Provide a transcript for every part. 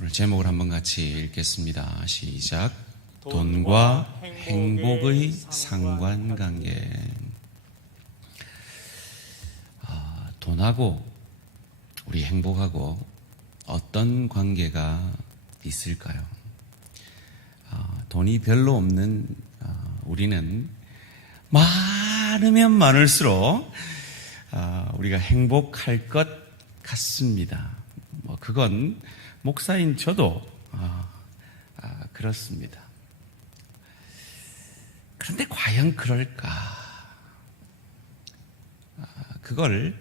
오늘 제목을 한번 같이 읽겠습니다. 시작. 돈과 행복의 상관관계. 돈하고 우리 행복하고 어떤 관계가 있을까요? 돈이 별로 없는 우리는 많으면 많을수록 우리가 행복할 것 같습니다. 그건 목사인 저도 그렇습니다. 그런데 과연 그럴까? 그걸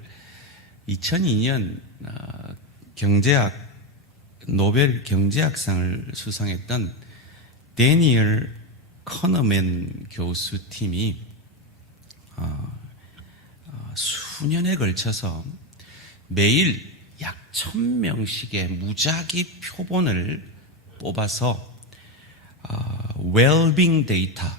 2002년 노벨 경제학상을 수상했던 데니얼 커너맨 교수 팀이 수년에 걸쳐서 매일 약 1000명씩의 무작위 표본을 뽑아서 웰빙 데이터를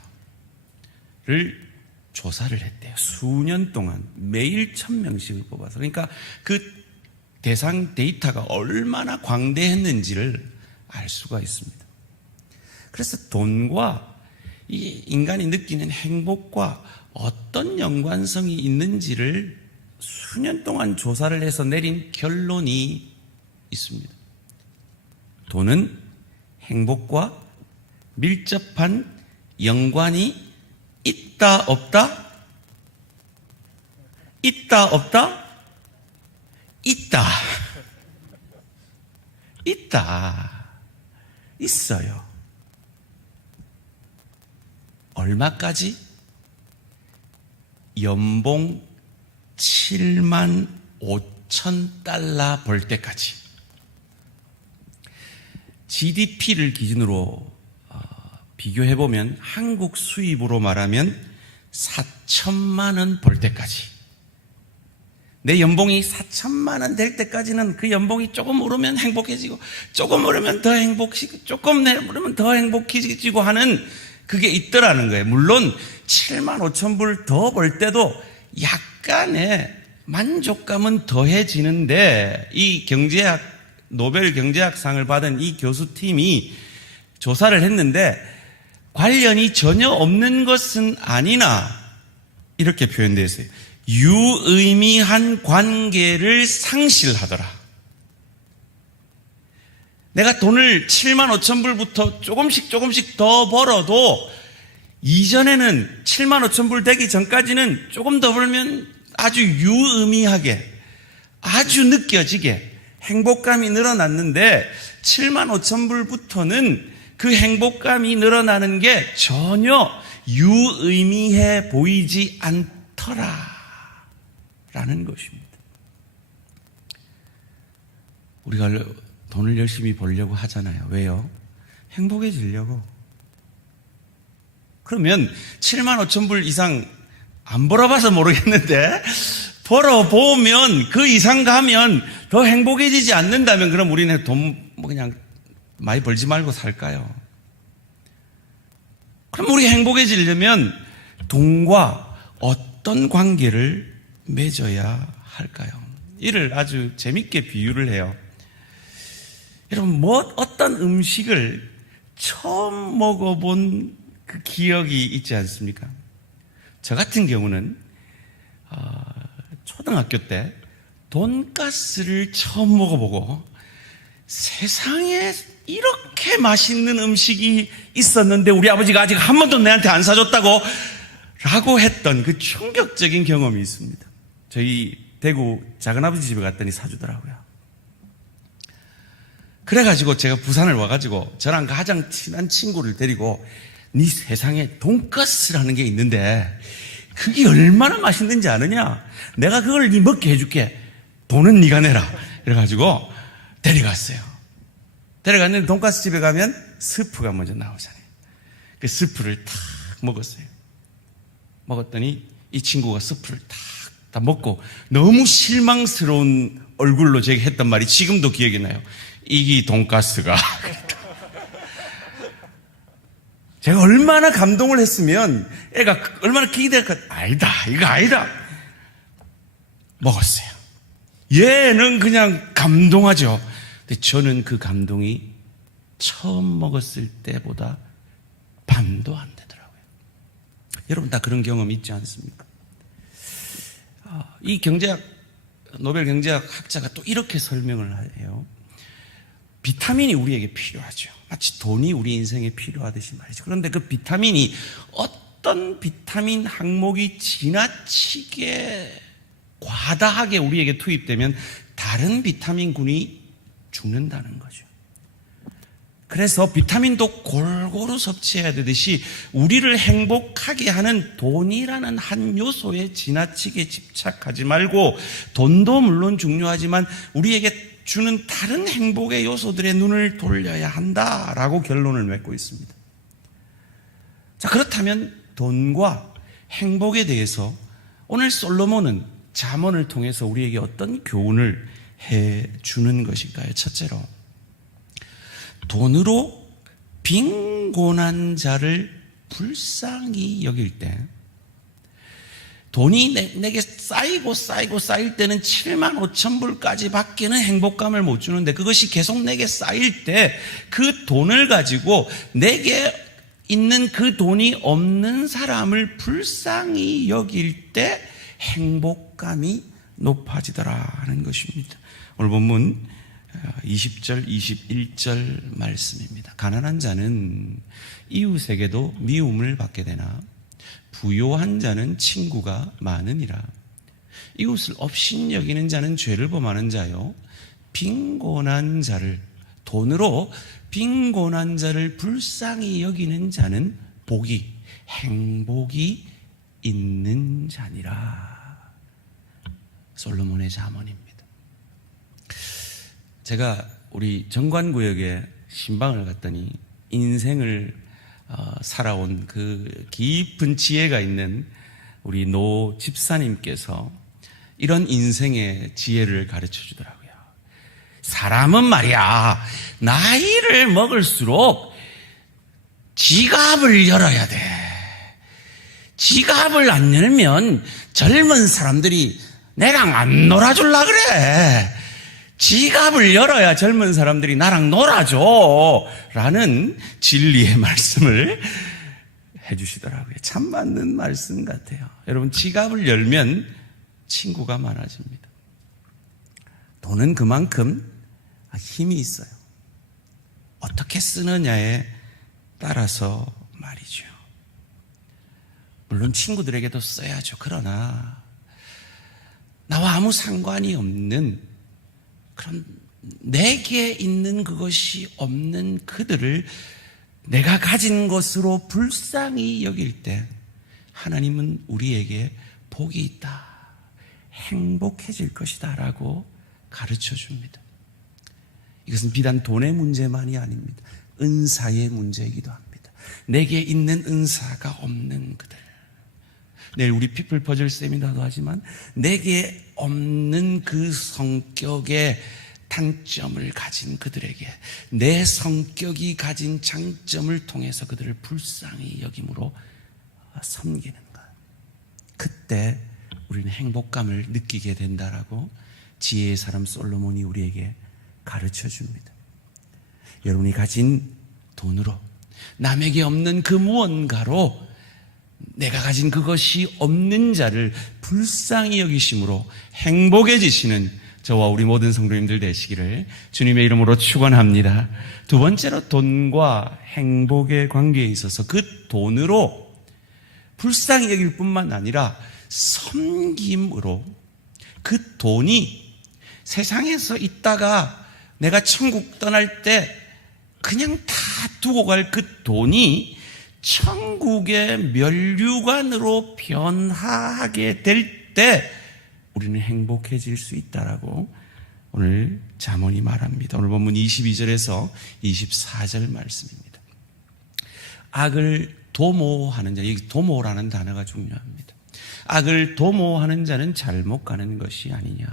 조사를 했대요. 수년 동안 매일 1000명씩을 뽑아서. 그러니까 그 대상 데이터가 얼마나 광대했는지를 알 수가 있습니다. 그래서 돈과 이 인간이 느끼는 행복과 어떤 연관성이 있는지를 수년 동안 조사를 해서 내린 결론이 있습니다. 돈은 행복과 밀접한 연관이 있다, 없다? 있다, 없다? 있다. 있다. 있어요. 얼마까지? 연봉 7만 5천 달러 벌 때까지. GDP를 기준으로 비교해보면 한국 수입으로 말하면 4천만 원 벌 때까지. 내 연봉이 4천만 원 될 때까지는 그 연봉이 조금 오르면 행복해지고 조금 오르면 더 행복해지고 조금 오르면 더 행복해지고 하는 그게 있더라는 거예요. 물론 7만 5천 불 더 벌 때도 약간의 만족감은 더해지는데 이 노벨 경제학상을 받은 이 교수팀이 조사를 했는데 관련이 전혀 없는 것은 아니나 이렇게 표현되어 있어요. 유의미한 관계를 상실하더라. 내가 돈을 7만 5천 불부터 조금씩 더 벌어도 이전에는 7만 5천 불 되기 전까지는 조금 더 벌면 아주 유의미하게 아주 느껴지게 행복감이 늘어났는데 7만 5천 불부터는 그 행복감이 늘어나는 게 전혀 유의미해 보이지 않더라 라는 것입니다. 우리가 돈을 열심히 벌려고 하잖아요. 왜요? 행복해지려고. 그러면 7만 5천 불 이상 안 벌어봐서 모르겠는데 벌어보면 그 이상 가면 더 행복해지지 않는다면 그럼 우리는 돈 그냥 많이 벌지 말고 살까요? 그럼 우리 행복해지려면 돈과 어떤 관계를 맺어야 할까요? 이를 아주 재밌게 비유를 해요. 여러분, 어떤 음식을 처음 먹어본 그 기억이 있지 않습니까? 저 같은 경우는 초등학교 때 돈가스를 처음 먹어보고 세상에 이렇게 맛있는 음식이 있었는데 우리 아버지가 아직 한 번도 내한테 안 사줬다고 라고 했던 그 충격적인 경험이 있습니다. 저희 대구 작은아버지 집에 갔더니 사주더라고요. 그래가지고 제가 부산을 와가지고 저랑 가장 친한 친구를 데리고 네 세상에 돈가스라는 게 있는데 그게 얼마나 맛있는지 아느냐? 내가 그걸 네 먹게 해줄게. 돈은 네가 내라. 그래가지고 데려갔어요. 데려갔는데 돈가스 집에 가면 스프가 먼저 나오잖아요. 그 스프를 탁 먹었어요. 먹었더니 이 친구가 스프를 다 먹고 너무 실망스러운 얼굴로 제가 했던 말이 지금도 기억이 나요. 이게 돈가스가. 제가 얼마나 감동을 했으면 애가 얼마나 기대할까. 아니다, 이거 아니다. 먹었어요. 얘는 그냥 감동하죠. 근데 저는 그 감동이 처음 먹었을 때보다 반도 안 되더라고요. 여러분 다 그런 경험 있지 않습니까? 이 노벨 경제학 학자가 또 이렇게 설명을 해요. 비타민이 우리에게 필요하죠. 마치 돈이 우리 인생에 필요하듯이 말이죠. 그런데 그 비타민이 어떤 비타민 항목이 지나치게 과다하게 우리에게 투입되면 다른 비타민군이 죽는다는 거죠. 그래서 비타민도 골고루 섭취해야 되듯이 우리를 행복하게 하는 돈이라는 한 요소에 지나치게 집착하지 말고, 돈도 물론 중요하지만 우리에게 주는 다른 행복의 요소들에 눈을 돌려야 한다라고 결론을 맺고 있습니다. 자, 그렇다면 돈과 행복에 대해서 오늘 솔로몬은 잠언을 통해서 우리에게 어떤 교훈을 해주는 것일까요? 첫째로, 돈으로 빈곤한 자를 불쌍히 여길 때, 돈이 내게 쌓일 때는 7만 5천 불까지 밖에는 행복감을 못 주는데, 그것이 계속 내게 쌓일 때 그 돈을 가지고 내게 있는 그 돈이 없는 사람을 불쌍히 여길 때 행복감이 높아지더라는 것입니다. 오늘 본문 20절, 21절 말씀입니다. 가난한 자는 이웃에게도 미움을 받게 되나 부요한 자는 친구가 많으니라. 이웃을 업신여기는 자는 죄를 범하는 자요, 빈곤한 자를, 돈으로 빈곤한 자를 불쌍히 여기는 자는 행복이 있는 자니라. 솔로몬의 잠언입니다. 제가 우리 정관구역에 신방을 갔더니 인생을 살아온 그 깊은 지혜가 있는 우리 노 집사님께서 이런 인생의 지혜를 가르쳐 주더라고요. 사람은 말이야, 나이를 먹을수록 지갑을 열어야 돼. 지갑을 안 열면 젊은 사람들이 내랑 안 놀아줄라 그래. 지갑을 열어야 젊은 사람들이 나랑 놀아줘. 라는 진리의 말씀을 해주시더라고요. 참 맞는 말씀 같아요. 여러분, 지갑을 열면 친구가 많아집니다. 돈은 그만큼 힘이 있어요. 어떻게 쓰느냐에 따라서 말이죠. 물론 친구들에게도 써야죠. 그러나 나와 아무 상관이 없는, 그런 내게 있는 그것이 없는 그들을 내가 가진 것으로 불쌍히 여길 때 하나님은 우리에게 복이 있다, 행복해질 것이다 라고 가르쳐 줍니다. 이것은 비단 돈의 문제만이 아닙니다. 은사의 문제이기도 합니다. 내게 있는 은사가 없는 그들, 내일 우리 피플 퍼즐 세미나도 하지만 내게 없는 그 성격의 단점을 가진 그들에게 내 성격이 가진 장점을 통해서 그들을 불쌍히 여김으로 섬기는 것, 그때 우리는 행복감을 느끼게 된다라고 지혜의 사람 솔로몬이 우리에게 가르쳐 줍니다. 여러분이 가진 돈으로, 남에게 없는 그 무언가로 내가 가진 그것이 없는 자를 불쌍히 여기심으로 행복해지시는 저와 우리 모든 성도님들 되시기를 주님의 이름으로 축원합니다. 두 번째로, 돈과 행복의 관계에 있어서 그 돈으로 불쌍히 여길 뿐만 아니라 섬김으로, 그 돈이 세상에서 있다가 내가 천국 떠날 때 그냥 다 두고 갈 그 돈이 천국의 면류관으로 변화하게 될 때 우리는 행복해질 수 있다라고 오늘 잠언이 말합니다. 오늘 본문 22절에서 24절 말씀입니다. 악을 도모하는 자, 여기 도모라는 단어가 중요합니다. 악을 도모하는 자는 잘못 가는 것이 아니냐.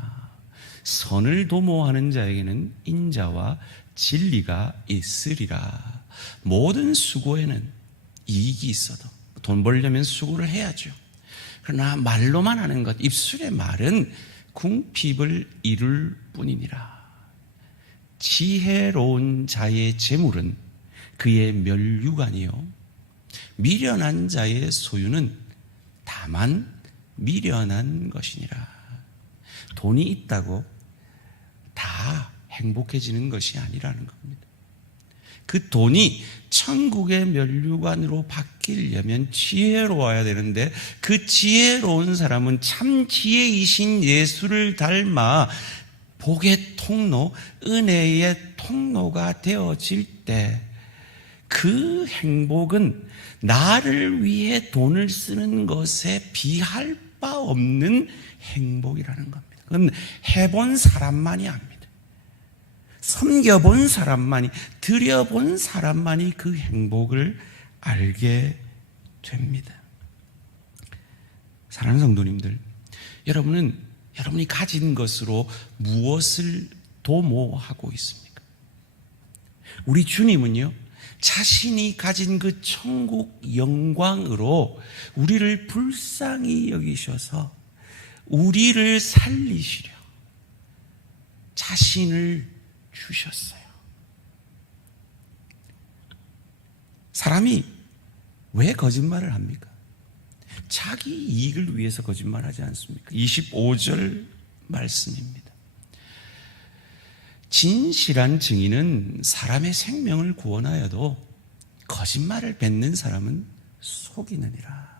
선을 도모하는 자에게는 인자와 진리가 있으리라. 모든 수고에는 이익이 있어도 돈 벌려면 수고를 해야죠. 그러나 말로만 하는 것, 입술의 말은 궁핍을 이룰 뿐이니라. 지혜로운 자의 재물은 그의 면류관이요 미련한 자의 소유는 다만 미련한 것이니라. 돈이 있다고 다 행복해지는 것이 아니라는 겁니다. 그 돈이 천국의 면류관으로 바뀌려면 지혜로워야 되는데 그 지혜로운 사람은 참 지혜이신 예수를 닮아 복의 통로, 은혜의 통로가 되어질 때 그 행복은 나를 위해 돈을 쓰는 것에 비할 바 없는 행복이라는 겁니다. 그건 해본 사람만이 압니다. 섬겨본 사람만이, 드려본 사람만이 그 행복을 알게 됩니다. 사랑하는 성도님들, 여러분이 가진 것으로 무엇을 도모하고 있습니까? 우리 주님은요, 자신이 가진 그 천국 영광으로 우리를 불쌍히 여기셔서 우리를 살리시려 자신을 주셨어요. 사람이 왜 거짓말을 합니까? 자기 이익을 위해서 거짓말하지 않습니까? 25절 말씀입니다. 진실한 증인은 사람의 생명을 구원하여도 거짓말을 뱉는 사람은 속이느니라.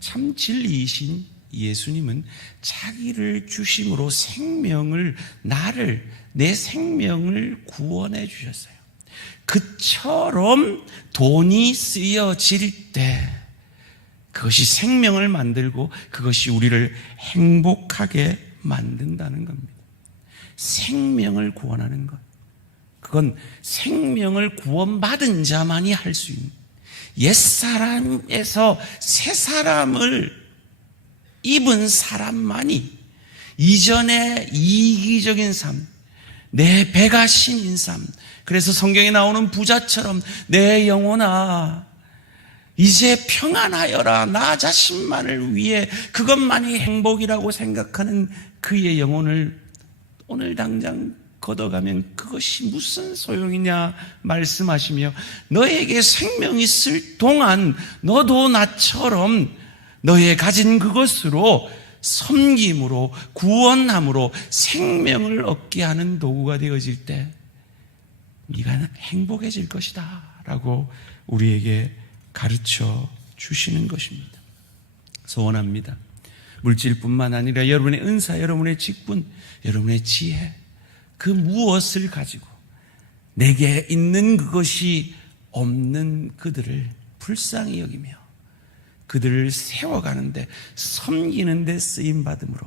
참 진리이신 예수님은 자기를 주심으로 내 생명을 구원해 주셨어요. 그처럼 돈이 쓰여질 때 그것이 생명을 만들고 그것이 우리를 행복하게 만든다는 겁니다. 생명을 구원하는 것, 그건 생명을 구원받은 자만이 할 수 있는, 옛사람에서 새사람을 입은 사람만이 이전의 이기적인 삶, 내 배가 신인 삶, 그래서 성경에 나오는 부자처럼 내 영혼아 이제 평안하여라, 나 자신만을 위해 그것만이 행복이라고 생각하는 그의 영혼을 오늘 당장 걷어가면 그것이 무슨 소용이냐 말씀하시며, 너에게 생명이 있을 동안 너도 나처럼 너의 가진 그것으로 섬김으로 구원함으로 생명을 얻게 하는 도구가 되어질 때 네가 행복해질 것이다 라고 우리에게 가르쳐 주시는 것입니다. 소원합니다. 물질뿐만 아니라 여러분의 은사, 여러분의 직분, 여러분의 지혜, 그 무엇을 가지고 내게 있는 그것이 없는 그들을 불쌍히 여기며 그들을 세워가는데 섬기는데 쓰임받음으로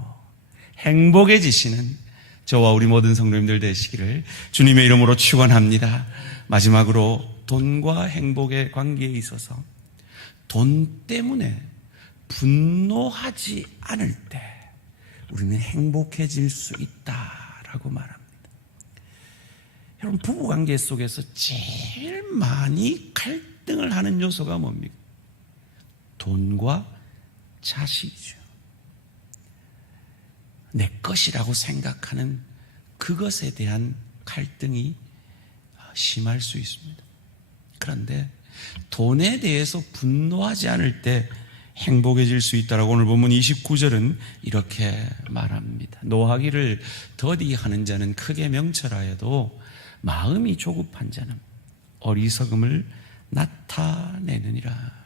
행복해지시는 저와 우리 모든 성도님들 되시기를 주님의 이름으로 축원합니다. 마지막으로 돈과 행복의 관계에 있어서 돈 때문에 분노하지 않을 때 우리는 행복해질 수 있다라고 말합니다. 여러분, 부부관계 속에서 제일 많이 갈등을 하는 요소가 뭡니까? 돈과 자식이죠. 내 것이라고 생각하는 그것에 대한 갈등이 심할 수 있습니다. 그런데 돈에 대해서 분노하지 않을 때 행복해질 수 있다라고 오늘 본문 29절은 이렇게 말합니다. 노하기를 더디하는 자는 크게 명철하여도 마음이 조급한 자는 어리석음을 나타내느니라.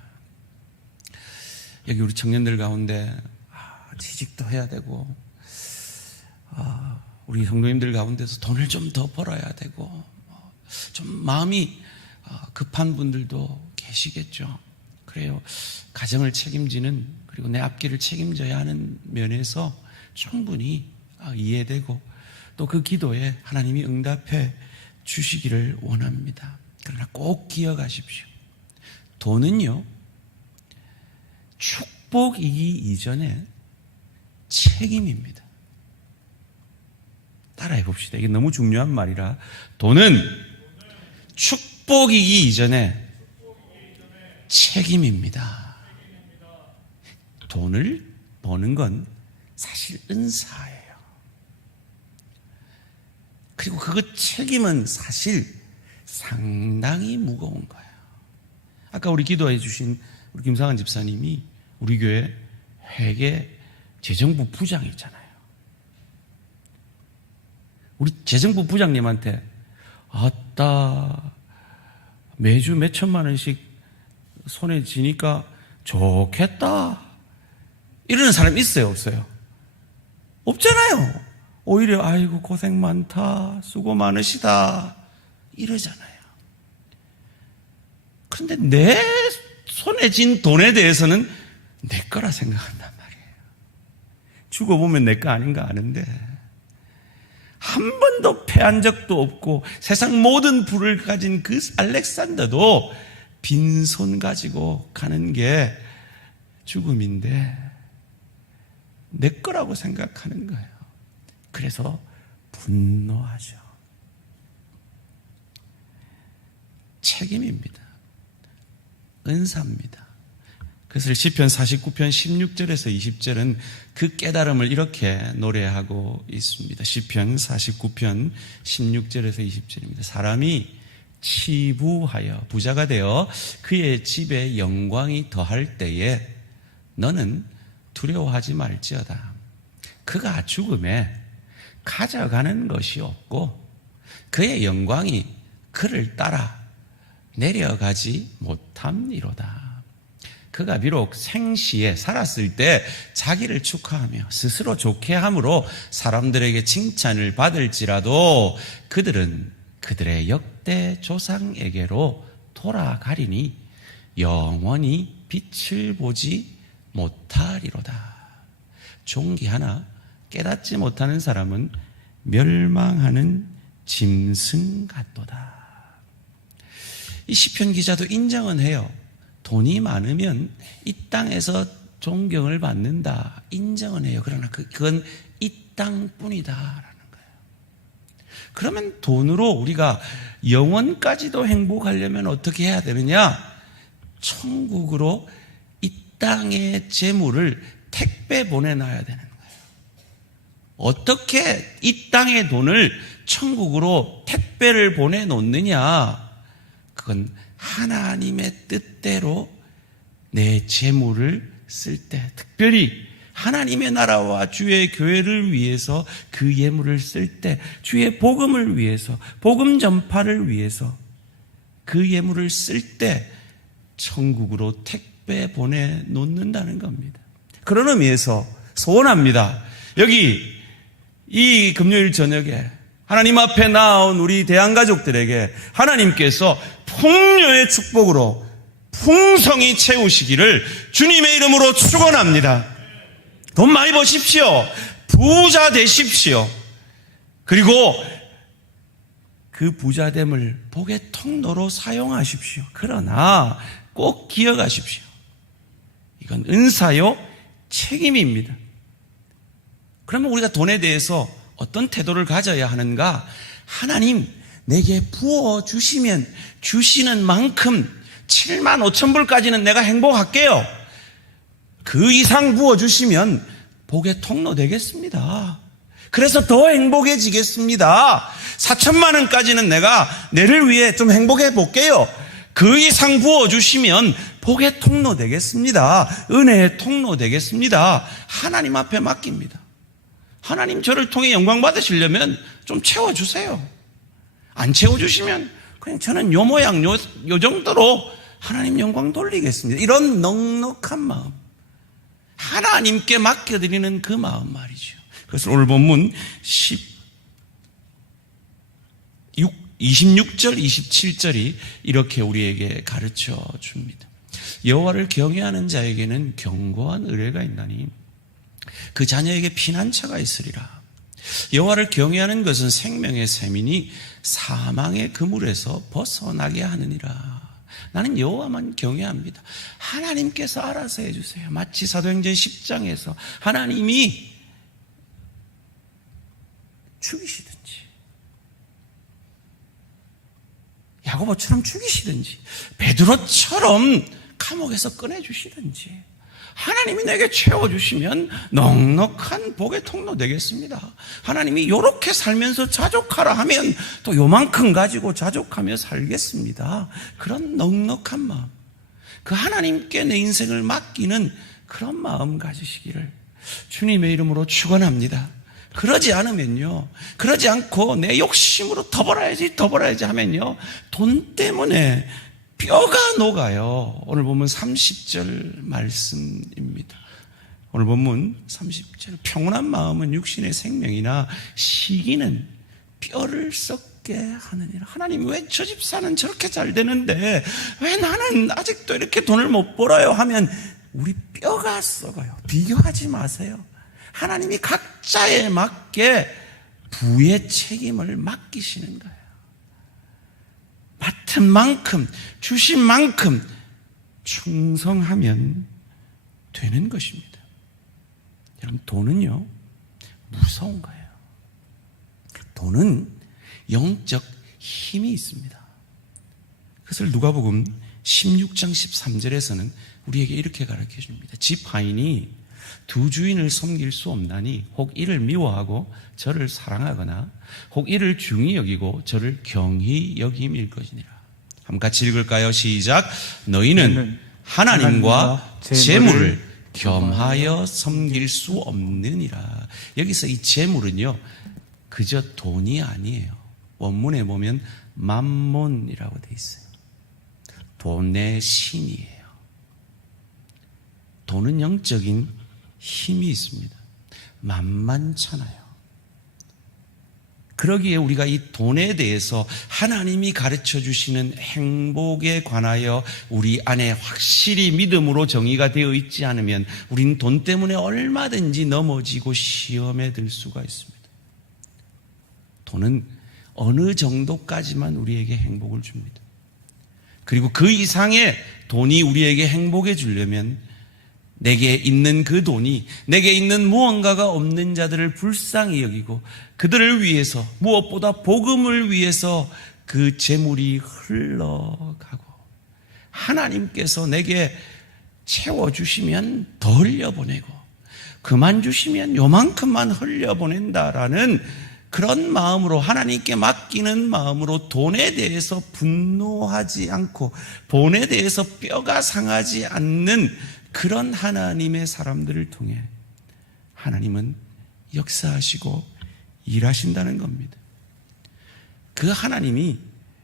여기 우리 청년들 가운데 취직도 해야 되고 우리 성도님들 가운데서 돈을 좀 더 벌어야 되고 좀 마음이 급한 분들도 계시겠죠. 그래요. 가정을 책임지는, 그리고 내 앞길을 책임져야 하는 면에서 충분히 이해되고 또 그 기도에 하나님이 응답해 주시기를 원합니다. 그러나 꼭 기억하십시오. 돈은요, 축복이기 이전에 책임입니다. 따라해 봅시다. 이게 너무 중요한 말이라. 돈은 축복이기 이전에 책임입니다. 돈을 버는 건 사실 은사예요. 그리고 그 책임은 사실 상당히 무거운 거예요. 아까 우리 기도해 주신 우리 김상한 집사님이 우리 교회 회계 재정부 부장 있잖아요. 우리 재정부 부장님한테 아따 매주 몇 천만 원씩 손에 쥐니까 좋겠다 이러는 사람 있어요, 없어요? 없잖아요. 오히려 아이고 고생 많다, 수고 많으시다 이러잖아요. 그런데 내 손에 쥔 돈에 대해서는 내 거라 생각한단 말이에요. 죽어보면 내 거 아닌 거 아는데 한 번도 패한 적도 없고 세상 모든 부를 가진 그 알렉산더도 빈손 가지고 가는 게 죽음인데 내 거라고 생각하는 거예요. 그래서 분노하죠. 책임입니다. 은사입니다. 그래서 시편 49편 16절에서 20절은 그 깨달음을 이렇게 노래하고 있습니다. 시편 49편 16절에서 20절입니다. 사람이 치부하여 부자가 되어 그의 집에 영광이 더할 때에 너는 두려워하지 말지어다. 그가 죽음에 가져가는 것이 없고 그의 영광이 그를 따라 내려가지 못함이로다. 그가 비록 생시에 살았을 때 자기를 축하하며 스스로 좋게 함으로 사람들에게 칭찬을 받을지라도 그들은 그들의 역대 조상에게로 돌아가리니 영원히 빛을 보지 못하리로다. 종기 하나 깨닫지 못하는 사람은 멸망하는 짐승 같도다. 이 시편 기자도 인정은 해요. 돈이 많으면 이 땅에서 존경을 받는다. 인정은 해요. 그러나 그건 이 땅뿐이다라는 거예요. 그러면 돈으로 우리가 영원까지도 행복하려면 어떻게 해야 되느냐? 천국으로 이 땅의 재물을 택배 보내놔야 되는 거예요. 어떻게 이 땅의 돈을 천국으로 택배를 보내놓느냐? 그건 하나님의 뜻대로 내 재물을 쓸 때, 특별히 하나님의 나라와 주의 교회를 위해서 그 예물을 쓸 때, 주의 복음을 위해서, 복음 전파를 위해서 그 예물을 쓸 때 천국으로 택배 보내놓는다는 겁니다. 그런 의미에서 소원합니다. 여기 이 금요일 저녁에 하나님 앞에 나온 우리 대한가족들에게 하나님께서 풍요의 축복으로 풍성히 채우시기를 주님의 이름으로 축원합니다. 돈 많이 버십시오. 부자 되십시오. 그리고 그 부자됨을 복의 통로로 사용하십시오. 그러나 꼭 기억하십시오. 이건 은사요, 책임입니다. 그러면 우리가 돈에 대해서 어떤 태도를 가져야 하는가? 하나님 내게 부어주시면 주시는 만큼 7만 5천 불까지는 내가 행복할게요. 그 이상 부어주시면 복의 통로 되겠습니다. 그래서 더 행복해지겠습니다. 4천만 원까지는 내가 내를 위해 좀 행복해 볼게요. 그 이상 부어주시면 복의 통로 되겠습니다. 은혜의 통로 되겠습니다. 하나님 앞에 맡깁니다. 하나님 저를 통해 영광 받으시려면 좀 채워주세요. 안 채워주시면 그냥 저는 요 모양 요 정도로 하나님 영광 돌리겠습니다. 이런 넉넉한 마음, 하나님께 맡겨드리는 그 마음 말이죠. 그래서 오늘 본문 26절 27절이 이렇게 우리에게 가르쳐 줍니다. 여호와를 경외하는 자에게는 견고한 의뢰가 있나니 그 자녀에게 피난처가 있으리라. 여호와를 경외하는 것은 생명의 셈이니 사망의 그물에서 벗어나게 하느니라. 나는 여호와만 경외합니다. 하나님께서 알아서 해주세요. 마치 사도행전 10장에서 하나님이 죽이시든지 야고보처럼 죽이시든지 베드로처럼 감옥에서 꺼내주시든지 하나님이 내게 채워주시면 넉넉한 복의 통로 되겠습니다. 하나님이 요렇게 살면서 자족하라 하면 또 요만큼 가지고 자족하며 살겠습니다. 그런 넉넉한 마음, 그 하나님께 내 인생을 맡기는 그런 마음 가지시기를 주님의 이름으로 축원합니다. 그러지 않으면요, 그러지 않고 내 욕심으로 더 벌어야지 하면요, 돈 때문에 뼈가 녹아요. 오늘 보면 30절 말씀입니다. 오늘 본문 30절, 평온한 마음은 육신의 생명이나 시기는 뼈를 썩게 하느니라. 하나님, 왜 저 집사는 저렇게 잘 되는데 왜 나는 아직도 이렇게 돈을 못 벌어요 하면 우리 뼈가 썩어요. 비교하지 마세요. 하나님이 각자에 맞게 부의 책임을 맡기시는 거예요. 맡은 만큼, 주신 만큼 충성하면 되는 것입니다. 여러분, 돈은요, 무서운 거예요. 돈은 영적 힘이 있습니다. 그것을 누가복음 16장 13절에서는 우리에게 이렇게 가르쳐 줍니다. 집 하인이 두 주인을 섬길 수 없나니 혹 이를 미워하고 저를 사랑하거나 혹 이를 중히 여기고 저를 경히 여김일 것이니라. 한번 같이 읽을까요? 시작. 너희는 하나님과 재물을 겸하여 섬길 수 없느니라. 여기서 이 재물은요, 그저 돈이 아니에요. 원문에 보면 맘몬이라고 돼 있어요. 돈의 신이에요. 돈은 영적인 힘이 있습니다. 만만찮아요. 그러기에 우리가 이 돈에 대해서 하나님이 가르쳐 주시는 행복에 관하여 우리 안에 확실히 믿음으로 정의가 되어 있지 않으면 우리는 돈 때문에 얼마든지 넘어지고 시험에 들 수가 있습니다. 돈은 어느 정도까지만 우리에게 행복을 줍니다. 그리고 그 이상의 돈이 우리에게 행복해 주려면 내게 있는 그 돈이 내게 있는 무언가가 없는 자들을 불쌍히 여기고 그들을 위해서, 무엇보다 복음을 위해서 그 재물이 흘러가고 하나님께서 내게 채워주시면 더 흘려보내고 그만 주시면 요만큼만 흘려보낸다라는 그런 마음으로, 하나님께 맡기는 마음으로 돈에 대해서 분노하지 않고 돈에 대해서 뼈가 상하지 않는 그런 하나님의 사람들을 통해 하나님은 역사하시고 일하신다는 겁니다. 그 하나님이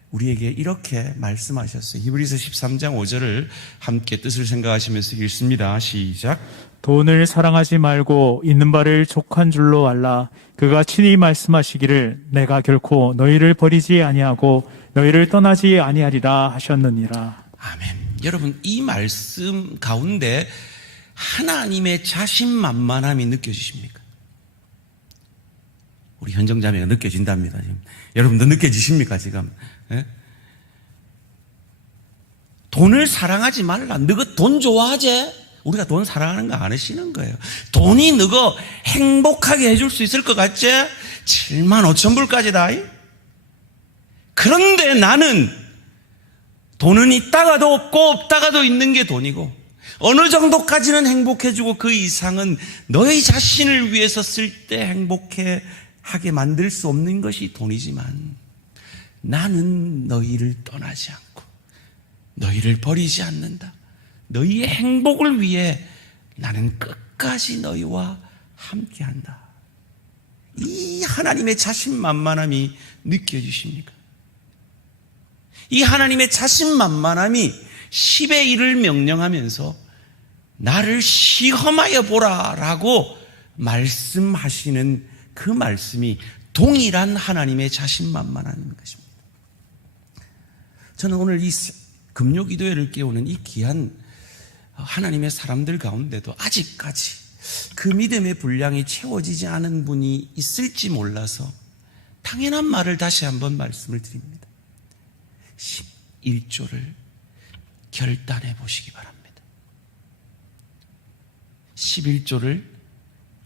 우리에게 이렇게 말씀하셨어요. 히브리서 13장 5절을 함께 뜻을 생각하시면서 읽습니다. 시작. 돈을 사랑하지 말고 있는 바를 족한 줄로 알라. 그가 친히 말씀하시기를 내가 결코 너희를 버리지 아니하고 너희를 떠나지 아니하리라 하셨느니라. 아멘. 여러분, 이 말씀 가운데 하나님의 자신만만함이 느껴지십니까? 우리 현정자매가 느껴진답니다. 지금. 여러분도 느껴지십니까? 지금? 예? 돈을 사랑하지 말라. 너가 돈 좋아하지? 우리가 돈 사랑하는 거 안 하시는 거예요. 돈이 너가 행복하게 해줄 수 있을 것 같지? 7만 5천 불까지다. 그런데 나는 돈은 있다가도 없고 없다가도 있는 게 돈이고 어느 정도까지는 행복해주고 그 이상은 너희 자신을 위해서 쓸 때 행복하게 만들 수 없는 것이 돈이지만 나는 너희를 떠나지 않고 너희를 버리지 않는다. 너희의 행복을 위해 나는 끝까지 너희와 함께한다. 이 하나님의 자신만만함이 느껴지십니까? 이 하나님의 자신만만함이 10의 1을 명령하면서 나를 시험하여 보라라고 말씀하시는 그 말씀이 동일한 하나님의 자신만만함인 것입니다. 저는 오늘 이 금요기도회를 깨우는 이 귀한 하나님의 사람들 가운데도 아직까지 그 믿음의 분량이 채워지지 않은 분이 있을지 몰라서 당연한 말을 다시 한번 말씀을 드립니다. 11조를 결단해 보시기 바랍니다. 11조를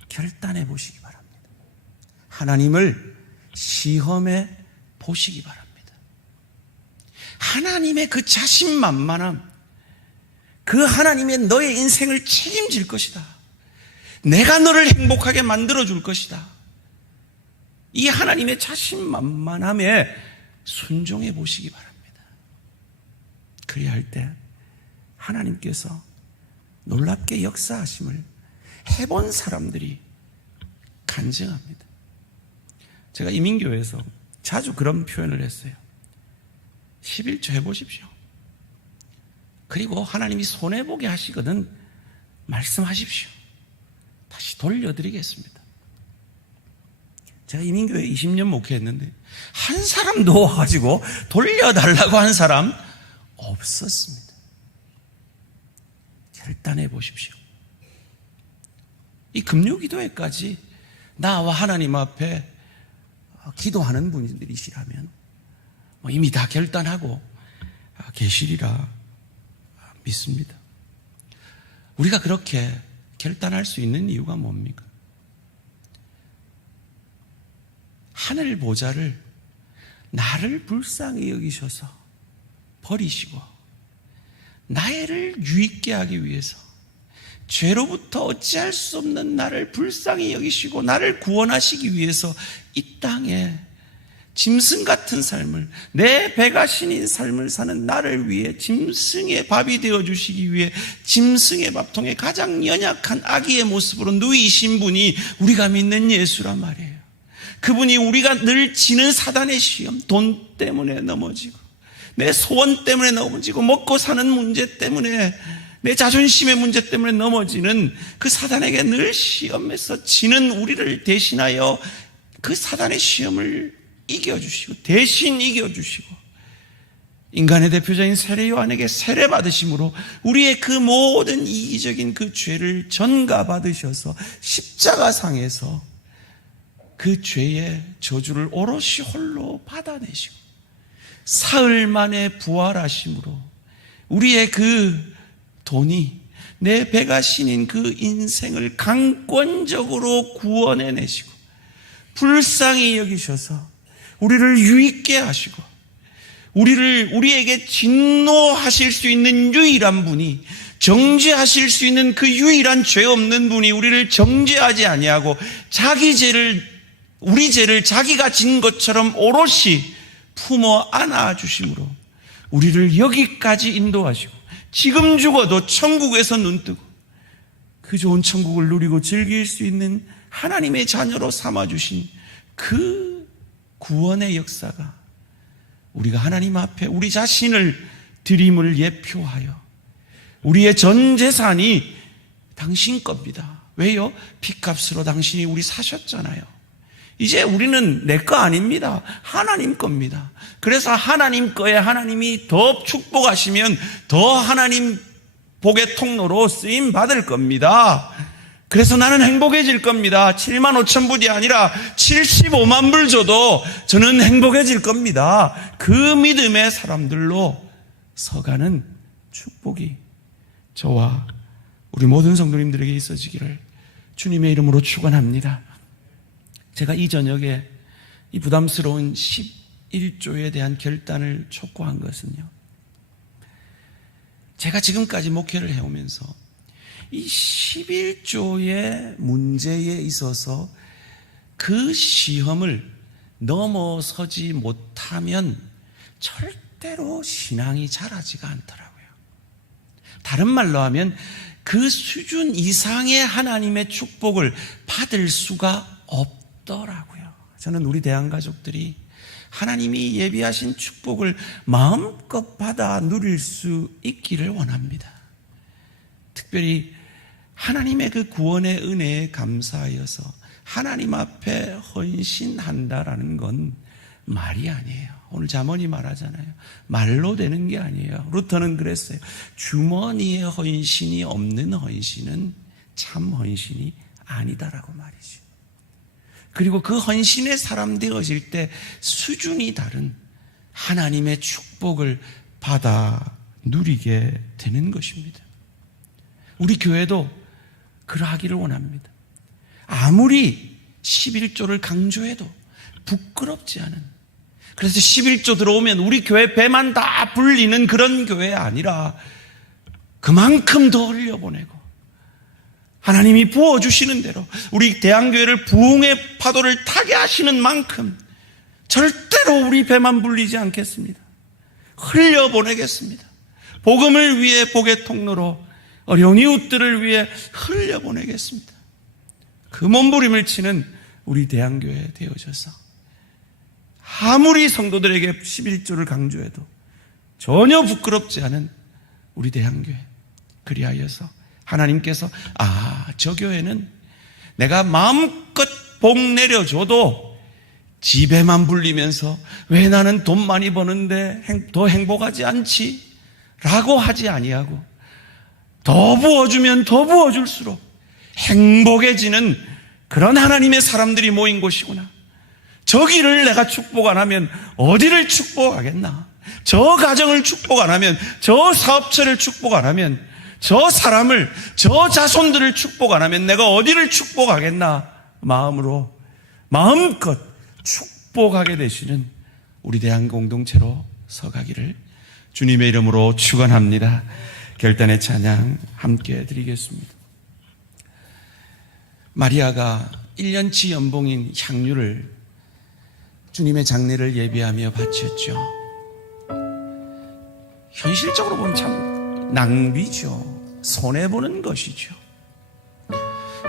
결단해 보시기 바랍니다. 하나님을 시험해 보시기 바랍니다. 하나님의 그 자신만만함, 그 하나님의 너의 인생을 책임질 것이다. 내가 너를 행복하게 만들어줄 것이다. 이 하나님의 자신만만함에 순종해 보시기 바랍니다. 그리할 때 하나님께서 놀랍게 역사하심을 해본 사람들이 간증합니다. 제가 이민교회에서 자주 그런 표현을 했어요. 11조 해보십시오. 그리고 하나님이 손해보게 하시거든 말씀하십시오. 다시 돌려드리겠습니다. 제가 이민교회 20년 목회했는데 한 사람도 와가지고 돌려달라고 한 사람 없었습니다. 결단해 보십시오. 이 금요기도회까지 나와 하나님 앞에 기도하는 분들이시라면 이미 다 결단하고 계시리라 믿습니다. 우리가 그렇게 결단할 수 있는 이유가 뭡니까? 하늘 보좌를 나를 불쌍히 여기셔서 버리시고 나를 유익게 하기 위해서 죄로부터 어찌할 수 없는 나를 불쌍히 여기시고 나를 구원하시기 위해서 이 땅에 짐승 같은 삶을, 내 배가 신인 삶을 사는 나를 위해 짐승의 밥이 되어주시기 위해 짐승의 밥통에 가장 연약한 아기의 모습으로 누이신 분이 우리가 믿는 예수란 말이에요. 그분이 우리가 늘 지는 사단의 시험, 돈 때문에 넘어지고 내 소원 때문에 넘어지고 먹고 사는 문제 때문에 내 자존심의 문제 때문에 넘어지는 그 사단에게 늘 시험에서 지는 우리를 대신하여 그 사단의 시험을 이겨주시고 대신 이겨주시고 인간의 대표자인 세례 요한에게 세례 받으심으로 우리의 그 모든 이기적인 그 죄를 전가받으셔서 십자가상에서 그 죄의 저주를 오롯이 홀로 받아내시고 사흘 만에 부활하심으로 우리의 그 돈이 내 배가 신인 그 인생을 강권적으로 구원해내시고 불쌍히 여기셔서 우리를 유익게 하시고 우리에게 진노하실 수 있는 유일한 분이, 정죄하실 수 있는 그 유일한 죄 없는 분이 우리를 정죄하지 아니하고 우리 죄를 자기가 진 것처럼 오롯이 품어 안아주심으로 우리를 여기까지 인도하시고 지금 죽어도 천국에서 눈뜨고 그 좋은 천국을 누리고 즐길 수 있는 하나님의 자녀로 삼아주신 그 구원의 역사가 우리가 하나님 앞에 우리 자신을 드림을 예표하여 우리의 전 재산이 당신 겁니다. 왜요? 핏값으로 당신이 우리 사셨잖아요. 이제 우리는 내 거 아닙니다. 하나님 겁니다. 그래서 하나님 거에 하나님이 더 축복하시면 더 하나님 복의 통로로 쓰임 받을 겁니다. 그래서 나는 행복해질 겁니다. 7만 5천 불이 아니라 75만 불 줘도 저는 행복해질 겁니다. 그 믿음의 사람들로 서가는 축복이 저와 우리 모든 성도님들에게 있어지기를 주님의 이름으로 축원합니다. 제가 이 저녁에 이 부담스러운 11조에 대한 결단을 촉구한 것은요, 제가 지금까지 목회를 해오면서 이 11조의 문제에 있어서 그 시험을 넘어서지 못하면 절대로 신앙이 자라지가 않더라고요. 다른 말로 하면 그 수준 이상의 하나님의 축복을 받을 수가 없더라고요. 저는 우리 대한가족들이 하나님이 예비하신 축복을 마음껏 받아 누릴 수 있기를 원합니다. 특별히 하나님의 그 구원의 은혜에 감사하여서 하나님 앞에 헌신한다라는 건 말이 아니에요. 오늘 잠언이 말하잖아요. 말로 되는 게 아니에요. 루터는 그랬어요. 주머니에 헌신이 없는 헌신은 참 헌신이 아니다라고 말이죠. 그리고 그 헌신의 사람 되어질 때 수준이 다른 하나님의 축복을 받아 누리게 되는 것입니다. 우리 교회도 그러하기를 원합니다. 아무리 11조를 강조해도 부끄럽지 않은, 그래서 11조 들어오면 우리 교회 배만 다 불리는 그런 교회 아니라 그만큼 더 흘려보내고 하나님이 부어주시는 대로 우리 대한교회를 부흥의 파도를 타게 하시는 만큼 절대로 우리 배만 불리지 않겠습니다. 흘려보내겠습니다. 복음을 위해 복의 통로로 어려운 이웃들을 위해 흘려보내겠습니다. 그 몸부림을 치는 우리 대한교회 되어져서 아무리 성도들에게 11조를 강조해도 전혀 부끄럽지 않은 우리 대한교회, 그리하여서 하나님께서 저 교회는 내가 마음껏 복 내려줘도 지배만 불리면서 왜 나는 돈 많이 버는데 더 행복하지 않지? 라고 하지 아니하고 더 부어주면 더 부어줄수록 행복해지는 그런 하나님의 사람들이 모인 곳이구나. 저기를 내가 축복 안 하면 어디를 축복하겠나? 저 가정을 축복 안 하면, 저 사업체를 축복 안 하면, 저 사람을, 저 자손들을 축복 안 하면 내가 어디를 축복하겠나? 마음으로 마음껏 축복하게 되시는 우리 대한공동체로 서가기를 주님의 이름으로 축원합니다. 결단의 찬양 함께 드리겠습니다. 마리아가 1년치 연봉인 향유를 주님의 장례를 예비하며 바쳤죠. 현실적으로 보면 참 낭비죠. 손해보는 것이죠.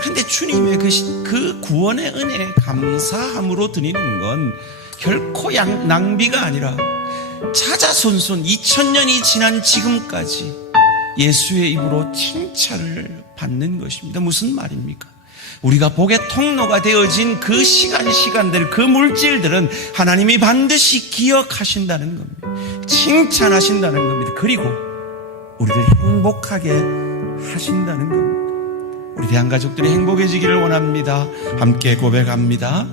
그런데 주님의 그 구원의 은혜에 감사함으로 드리는 건 결코 낭비가 아니라 자자손손 2000년이 지난 지금까지 예수의 입으로 칭찬을 받는 것입니다. 무슨 말입니까? 우리가 복의 통로가 되어진 그 시간들, 그 물질들은 하나님이 반드시 기억하신다는 겁니다. 칭찬하신다는 겁니다. 그리고 우리를 행복하게 하신다는 겁니다. 우리 대한가족들이 행복해지기를 원합니다. 함께 고백합니다.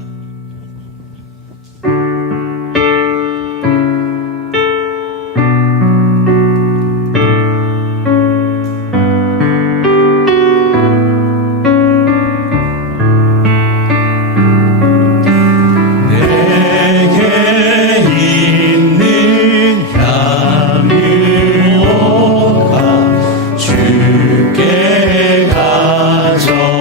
주께 가져와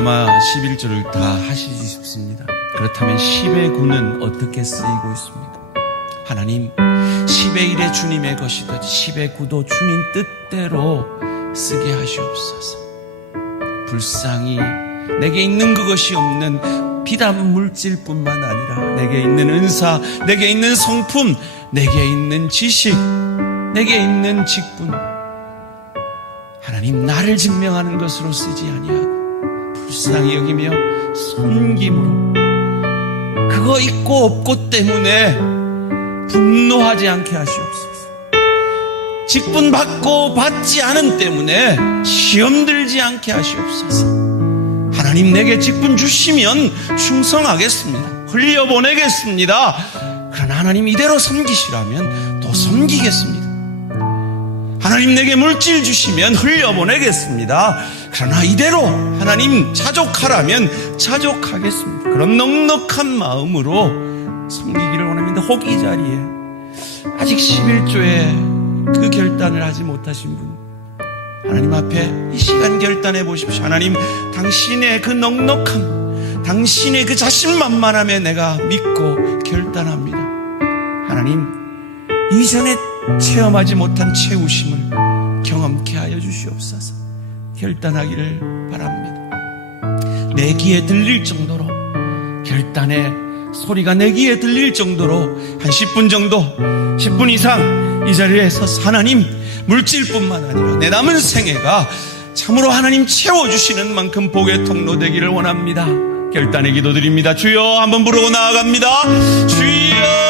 아마 11조를 다 하시지 싶습니다. 그렇다면 10의 9는 어떻게 쓰이고 있습니까? 하나님, 10의 1의 주님의 것이듯이 10의 9도 주님 뜻대로 쓰게 하시옵소서. 불쌍히 내게 있는 그것이 없는 비단 물질뿐만 아니라 내게 있는 은사, 내게 있는 성품, 내게 있는 지식, 내게 있는 직분, 하나님 나를 증명하는 것으로 쓰지 아니하고 불쌍히 여기며 섬김으로 그거 있고 없고 때문에 분노하지 않게 하시옵소서. 직분 받고 받지 않은 때문에 시험 들지 않게 하시옵소서. 하나님 내게 직분 주시면 충성하겠습니다. 흘려보내겠습니다. 그러나 하나님 이대로 섬기시라면 또 섬기겠습니다. 하나님 내게 물질 주시면 흘려보내겠습니다. 그러나 이대로 하나님 자족하라면 자족하겠습니다. 그런 넉넉한 마음으로 섬기기를 원합니다. 혹 이 자리에 아직 11조에 그 결단을 하지 못하신 분, 하나님 앞에 이 시간 결단해 보십시오. 하나님, 당신의 그 넉넉함, 당신의 그 자신만만함에 내가 믿고 결단합니다. 하나님, 이전에 체험하지 못한 채우심을 경험케 하여 주시옵소서. 결단하기를 바랍니다. 내 귀에 들릴 정도로, 결단의 소리가 내 귀에 들릴 정도로 한 10분 정도, 10분 이상 이 자리에 서서 하나님, 물질뿐만 아니라 내 남은 생애가 참으로 하나님 채워주시는 만큼 복의 통로 되기를 원합니다. 결단의 기도 드립니다. 주여, 한번 부르고 나아갑니다. 주여.